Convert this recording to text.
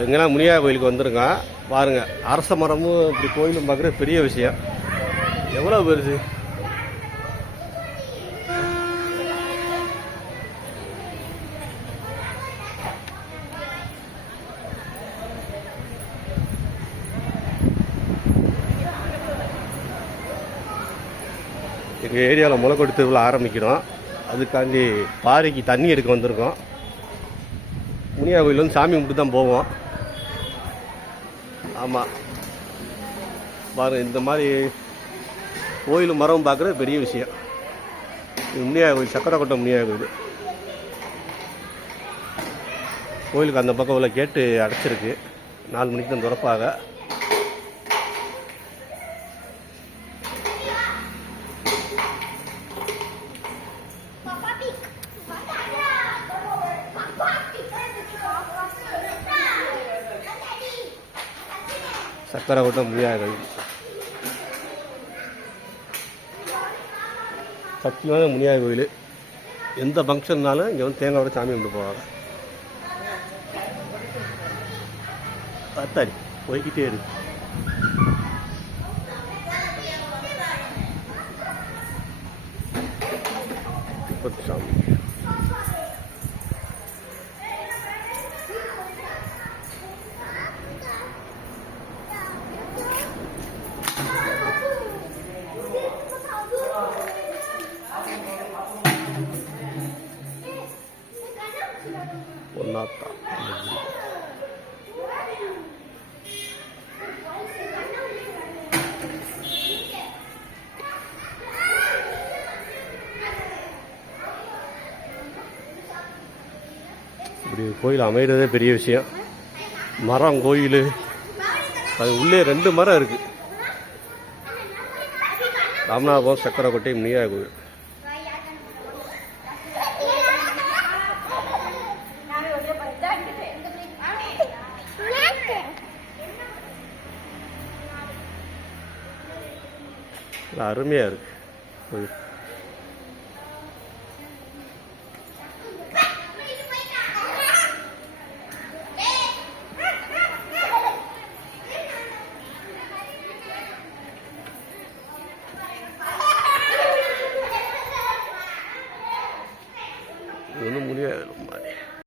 எங்கன்னா முனியா கோயிலுக்கு வந்துருங்க பாருங்க. அரச மரமும் இப்படி கோயிலும் பார்க்குற பெரிய விஷயம். எவ்வளோ பெருசு? எங்கள் ஏரியாவில் முளைக்கொடி திருவிழா ஆரம்பிக்கிறோம். அதுக்காண்டி பாறைக்கு தண்ணி எடுக்க வந்திருக்கோம். முனியா கோயில் வந்து சாமி கும்பிட்டு தான் போவோம். ஆமாம் பாரு இந்த மாதிரி கோயில் மரம் பார்க்குறது பெரிய விஷயம். இது முனியா கோயில் சக்கரக்கோட்டை முனியா கோயில் கோயிலுக்கு அந்த பக்கம் உள்ள கேட்டு அடைச்சிருக்கு. நாலு மணிக்கு தான் திறப்பாக சக்கரக்கோட்டை முனியா கோயில் சத்தியமான முனியா கோயில். எந்த ஃபங்க்ஷன்னாலும் இங்கே வந்து தேங்காய் உடைச்சு சாமி கும்பிட்டு போவாங்க. பார்த்தாடி போய்கிட்டே இருக்கு. திருப்பதி சாமி. ஒன்னாத்தா இப்படி கோயில் அமைகிறதே பெரிய விஷயம். மரம் கோயில். அது உள்ளே ரெண்டு மரம் இருக்கு. ராமநாதபுரம் சக்கரக்கோட்டை முனியா கோயில். அருமையாக இருக்குது